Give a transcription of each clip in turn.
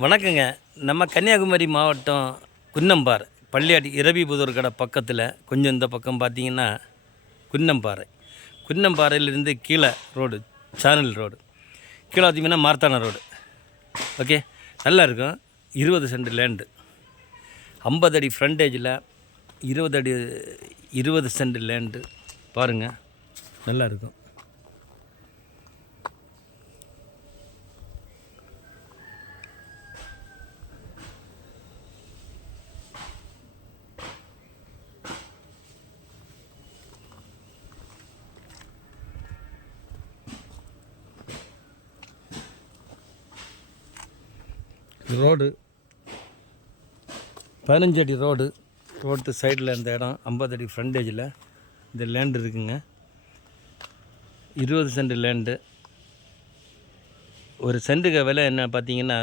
வணக்கங்க. நம்ம கன்னியாகுமரி மாவட்டம் குன்னம்பாறை பள்ளியாடி இரவிபுதூர் கடை பக்கத்தில் கொஞ்சம் இந்த பக்கம் பார்த்தீங்கன்னா குன்னம்பாறை. குன்னம்பாறையிலேருந்து கீழே ரோடு சேனல் ரோடு கீழே பார்த்தீங்கன்னா மார்த்தான ரோடு. ஓகே, நல்லா இருக்கும். 20 சென்ட் லேண்டு, 50 அடி ஃப்ரண்டேஜில் 20 சென்ட் லேண்டு பாருங்கள், நல்லா இருக்கும். ரோடு 15 அடி ரோட்டு சைடில் இந்த இடம் 50 அடி ஃப்ரண்டேஜில் இந்த லேண்டு இருக்குங்க. 20 சென்ட் லேண்டு. ஒரு சென்ட்டுக்கு விலை என்ன பார்த்தீங்கன்னா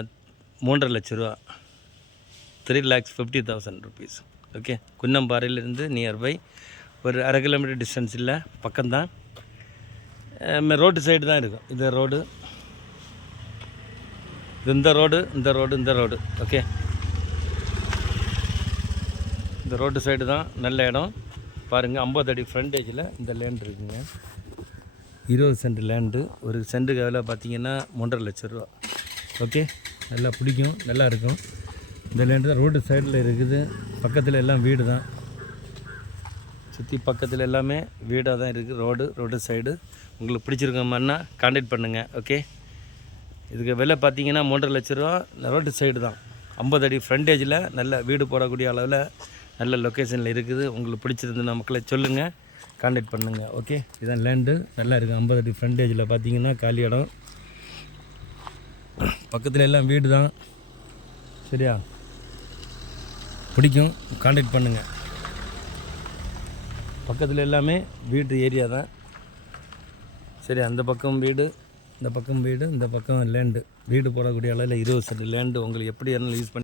3.5 லட்ச ரூபா, 3,50,000 ருபீஸ். ஓகே, குன்னம்பாறையிலேருந்து நியர்பை ஒரு 1/2 கிலோமீட்டர் டிஸ்டன்ஸ் இல்லை, பக்கம்தான். ரோட்டு சைடு தான் இருக்கும். இந்த ரோடு, இந்த ரோடு. ஓகே, இந்த ரோட்டு சைடு தான். நல்ல இடம் பாருங்கள். 50 அடி ஃப்ரண்டேஜில் இந்த லேண்ட் இருக்குங்க. 20 சென்ட் லேண்டு. ஒரு சென்ட்டுக்கு விலை பார்த்தீங்கன்னா 3.5 லட்ச ரூபா. ஓகே, நல்லா பிடிக்கும், நல்லா இருக்கும். இந்த லேண்டு தான் ரோடு சைடில் இருக்குது. பக்கத்தில் எல்லாம் வீடு தான், சுற்றி பக்கத்தில் எல்லாமே வீடாக தான் இருக்குது. Road side. உங்களுக்கு பிடிச்சிருக்கோம்னா கான்டாக்ட் பண்ணுங்கள். ஓகே, இதுக்கு விலை பார்த்தீங்கன்னா 3.5 லட்ச ரூபா. ரோட்டு சைடு தான், 50 அடி ஃப்ரண்டேஜில் நல்ல வீடு போடக்கூடிய அளவில் நல்ல லொக்கேஷனில் இருக்குது. உங்களுக்கு பிடிச்சிருந்துன்னா மக்களை சொல்லுங்கள், கான்டாக்ட் பண்ணுங்கள். ஓகே, இதான் லேண்டு, நல்லா இருக்குது. 50 அடி ஃப்ரண்டேஜில் பார்த்தீங்கன்னா காலி இடம், பக்கத்தில் எல்லாம் வீடு தான். சரியா, பிடிக்கும், கான்டாக்ட் பண்ணுங்கள். பக்கத்தில் எல்லாமே வீட்டு ஏரியா தான். சரி, அந்த பக்கம் வீடு, இந்த பக்கம் லேண்டு. வீடு போடக்கூடிய அளவில் 20 சென்ட் லேண்டு உங்களுக்கு எப்படி இருந்தாலும் யூஸ் பண்ணி